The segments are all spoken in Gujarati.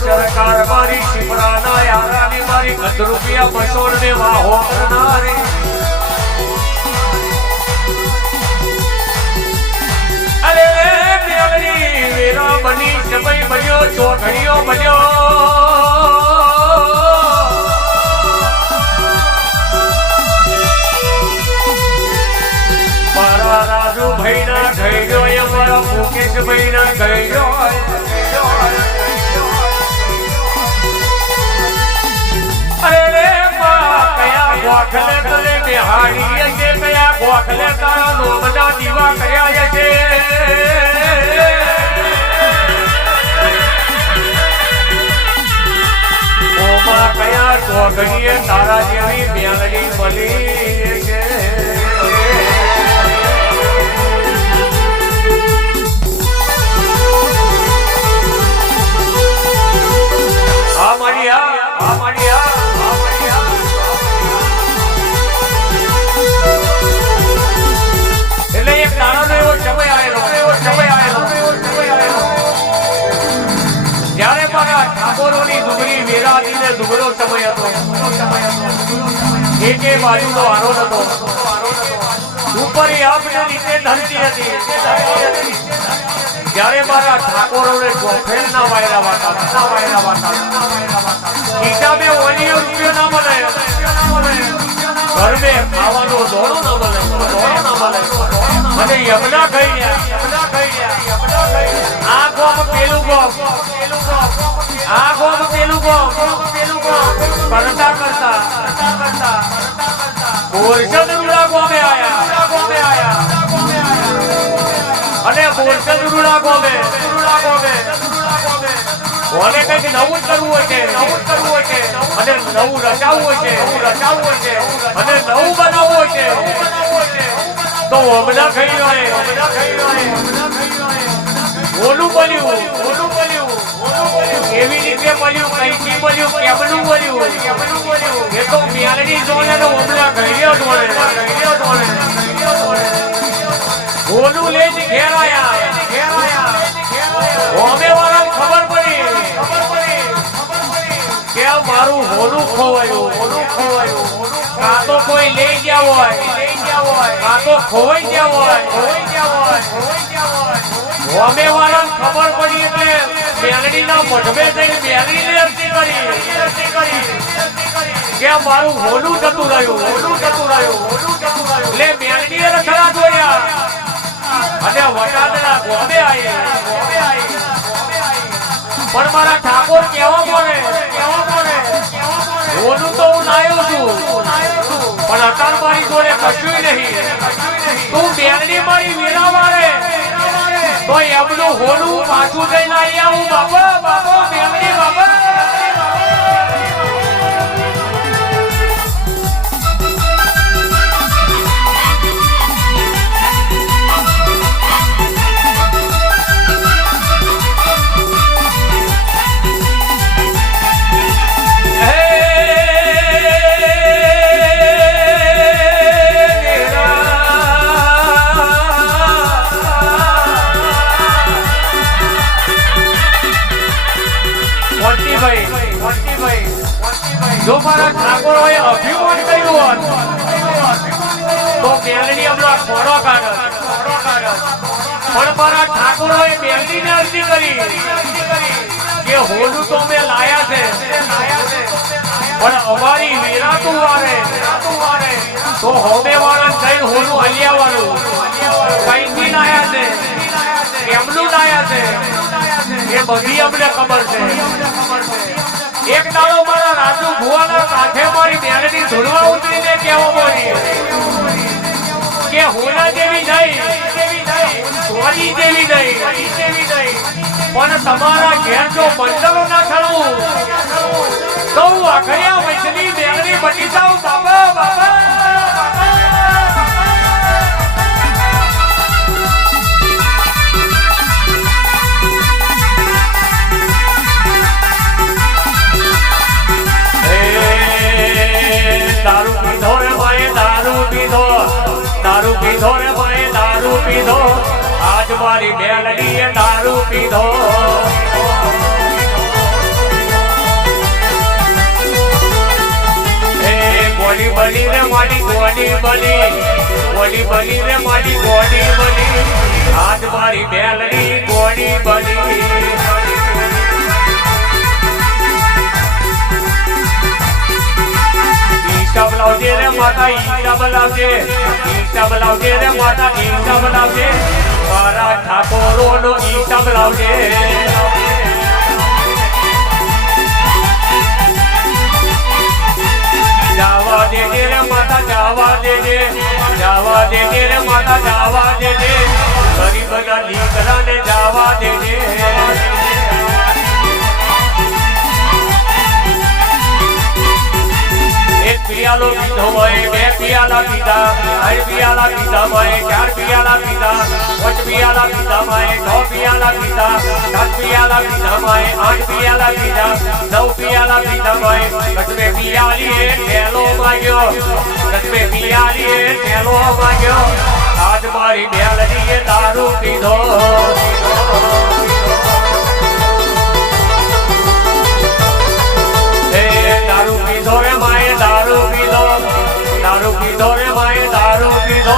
સરકાર મારી શિમરાના યારાની મારી 10 રૂપિયા બસોર ને વાહો કરનારી અરે મેલડી વેરા બની સમય બન્યો ચોઘડીઓ બન્યો મારા રાજુભાઈ ના ગયો એ મારા મુકેશભાઈ ના ગયો અરે રે કયા ગોખલે તલે બિહારી છે કયા ગોખલે તારા નોમના દીવા કર્યા છે ઓમાં કયા ચોઘડીએ તારા જેવી મેલડી મળી છે આ મારી એટલે એક તારાનો એવો સમય આવેલો જ્યારે મારા ઠાકોરોની ડુંગળી વેરાતી ને ડુંગરો સમય હતો એકે બાજુનો આરો હતો ઉપર આપને રીતે ધરતી હતી જ્યારે મારા ઠાકોરોને ગોફેલ ના વાયરા વાતા હિસાબે ઓલિયો રૂપિયો ના મળે ઘર મેં ખાવાનો દોડો ના મળે અને યમના કહી ગયા આ ગોમ પેલું ગોમ કરતા બોરસદુડા ગોમે આયા અને બોરસદુડા ગોમે કોને કઈક નવું કરવું હોય છે અને નવું રચાવવું હોય છે અને નવું બનાવવું હોય છે તો હમણાં ખાઈ રહ્યો ઓલું બન્યું એવી રીતે બન્યું કઈથી બન્યું કેમનું બન્યું એ તો મેલડી જોડે ને હમણાં ખાઈ રહ્યો ઓલું લઈને ઘેર આયા હોમે વાળાને ખબર પડી કે મારું હોલું ખોવાયું કાં તો કોઈ લઈ ગયા હોય કાં તો ખોવાઈ ગયા હોય હોમે વાળાને ખબર પડી એટલે મેલડીના મઢમે જઈને મેલડીને અરજી કરી કે મારું હોલું જતું રહ્યું એટલે મેલડીએ રખડા જોયા અને વટાદના ગોમે આવી પણ મારા ઠાકોર કેવા પડે ઓલું તો હું લાયો છું પણ અતાર મારી જોડે કશું નહીં તું બેનની મારી વેરા મારે તો એમનું હોલું પાછું જઈને આવી આવું બાપા બેનની બાપા જો મારા ઠાકોરોએ અભિમાન કર્યું હોત તો મેલડી હમણાં ખોડો કાઢત પણ મારા ઠાકોરોએ મેલડીને અરજી કરી કે હોલું તો મેં લાયા છે પણ અમારી વેરાતું વારે તો હોમે વાળા જઈને હોલું હલિયાવાનું કઈથી લાયા છે કેમનું લાયા છે એ બધી અમને ખબર છે એક દાડો મારા રાજુ ભુવાના કાંઠે મારી મેલડી ધૂળવા ઉતરીને કહેવા મળી કે હોના જેવી નહીં સોની જેવી નહીં પણ તમારા ઘેર જો મંડળો ના થવું તો આખરિયા વૈષ્ણવી બેગડી બની જાઉં બાબા બાબા દારૂ પીધો રે ભાઈ દારૂ પીધો રે ભાઈ દારૂ પીધો આજ મારી મેલડીએ દારૂ પીધો એ ગોળી બની રે મારી ગોળી બની રે મારી ગોળી બની આજ મારી મેલડી ગોળી બની બલાવજે રે માતા ઈટા બલાવજે રે માતા ઈટા બલાવજે મારા ઠાકોરો નો ઈટા બલાવજે જાવા દેજે રે માતા જાવા દેજે રે માતા જાવા દેજે ગરીબના દીકરાને જાવા દેજે एक पियालो पीधो भाई बे पियाला पीधा 8 पियाला पीधा भाई 4 पियाला पीधा 5 पियाला पीधा भाई 6 पियाला पीधा 7 पियाला पीधा भाई 8 पियाला पीधा 9 पियाला पीधा भाई 10 पियाली थेलो मांग्यो 10 पियाली थेलो मांग्यो आज मारी मेलडीए दारू पीधो दारू पीधो रे माए दारू पीधो रे माए दारू पीधो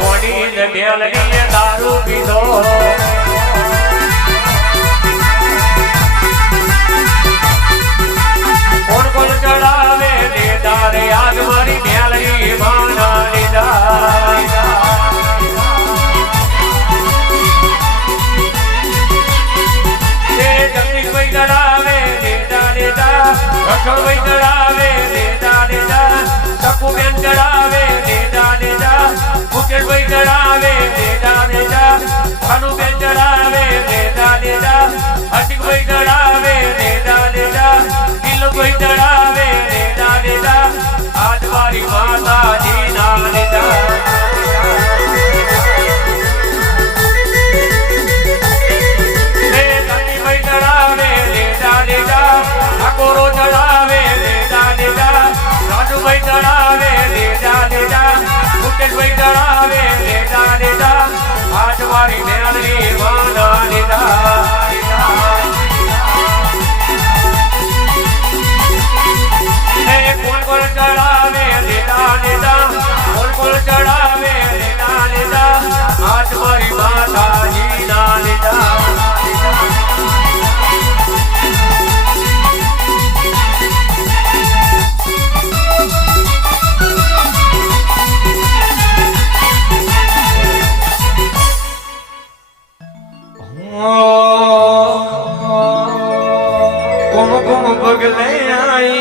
कोनी ने मेलडीए दारू पीधो कोण चढ़ावे देदा रे आज मारी मेलडी माना देदा जगदीश भाई चढ़ावे देदा रखड़ भाई चढ़ावे देदा सकू बेन चढ़ावे देदा मुकेश भाई चढ़ावे देदा खानू बेन चढ़ावे देदा हर्षिक भाई चढ़ावे देदा दिल भाई चढ़ावे देदा आज वारी माता जी ना देदा ठाकोरो चढ़ावे देदा राजू भाई चढ़ावे देदा मुकेश भाई चढ़ावे देदा आज वारी मेलडी माना देदा कोण चढ़ावे देदा कोण चढ़ावे देदा आज वारी माता जी ना देदा कुम कुम बगले आई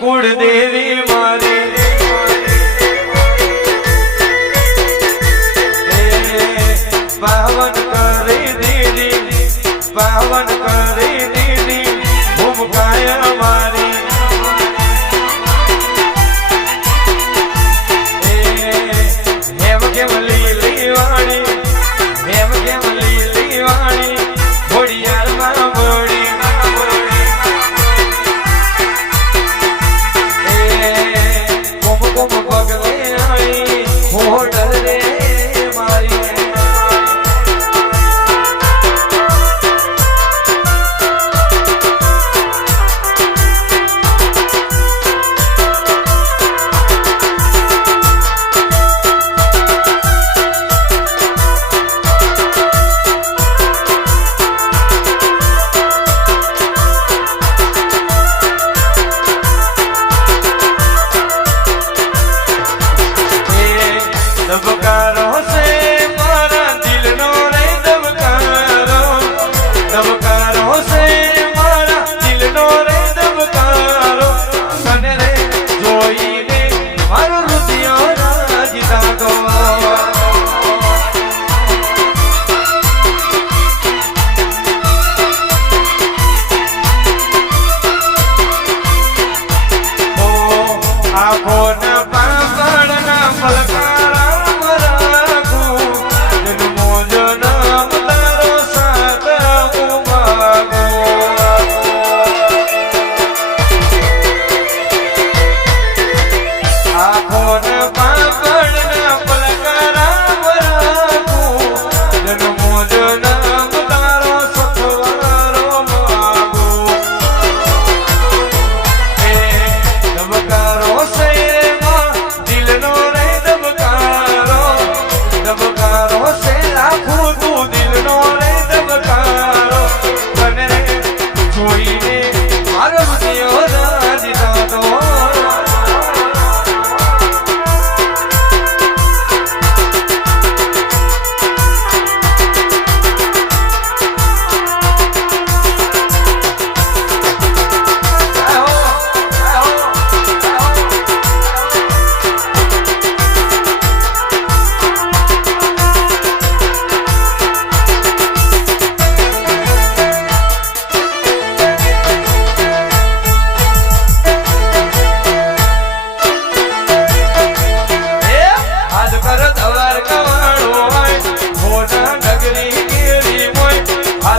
कुड़ देवी मारे पावन करे दीदी पावन करे दीदी भूमकाय हमारी हेम केम लीली वाणी हेम केम लीली वाणी घोड़ियार मां बोड़ी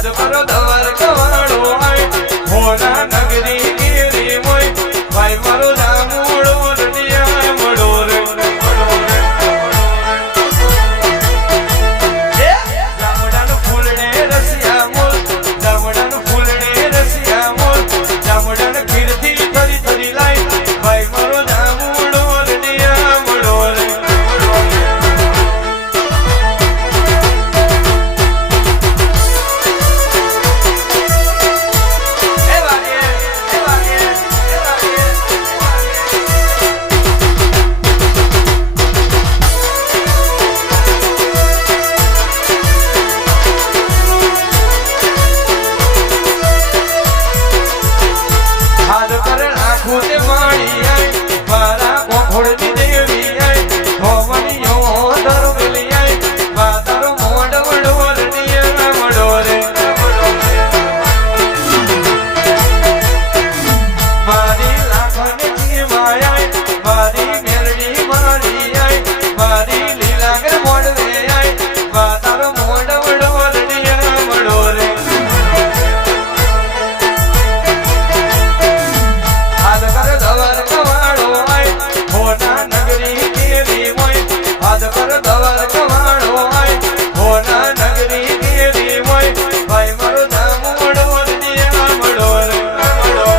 હાથ કરો દવર કવાડો આય હોના નગરી કેરી મોય ભાઈ મારો જામુડો રડિયા મળો રે જામડાનું ફૂલને રસિયા મોલ જામડાનું ફૂલને રસિયા મોલ જામડાને કીર્તિ થરી થરી લાઈ ભાઈ મારો જામુડો રડિયા મળો રે હાથ કરે આખું તે માળી આય મારા કોખોડની દેવી આય હોવણીઓ ધરમેલી આય માતારો મોઢ વડો રડિયા મળો રે મારી લાખને જીવાય આય મારી મેરડી મારી આય મારી લીલાગર મોઢવે આય માતારો મોઢ વડો રડિયા મળો રે હાથ કર દવર કવાડો આય હોના નગરી કેરી મોય હાથ કર દવર કવાડો આય હોના નગરી કેરી મોય ભાઈ મારો જામુડો રડિયા મળો રે મળો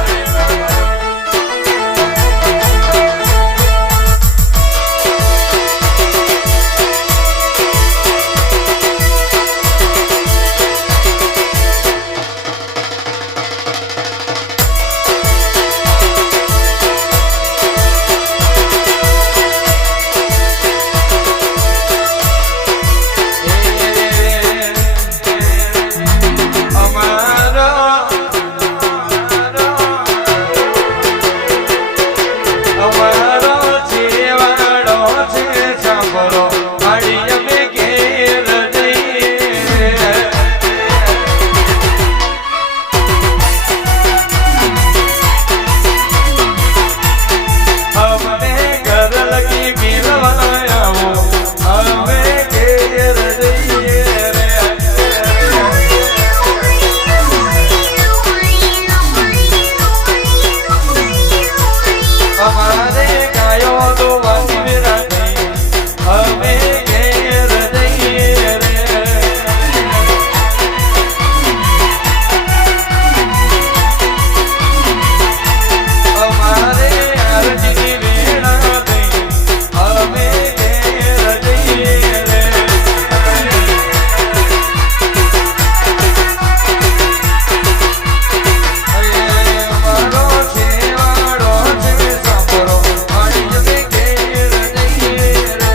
અમારો જીવાડો છે ચાંબરો આડી અમે ઘેર જઈએ અમે ઘર લગી મિલવા આવો અમે ઘેર જઈએ રે અમારે ગાયો દોવાની વિરાતી અમે ઘેર જઈએ રે અમારે આરતી વેળા થઈ અમે ઘેર જઈએ રે અમારો છેવાડો છે સાંભળો આડી અમે ઘેર જઈએ રે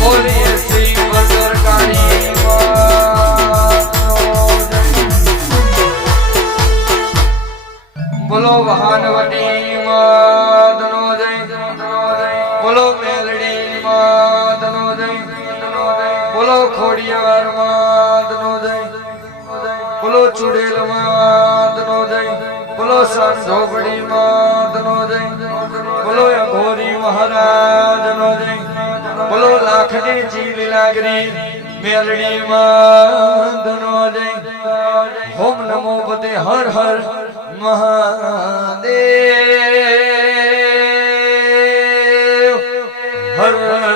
બોલીએ શ્રી ભદ્રકાળી બોલો વહાનવટી માતનો જય બોલો મેલડી માતનો જય બોલો ખોડિયાર માતનો જય બોલો ચુડેલ માતનો જય બોલો સંધોબડી માતનો જય બોલો અઘોરી મહારાજનો જય બોલો લાખની ચીલી લાગરી મેલડી માતનો જય ઓમ નમો પતે હર હર મહાદેવ હર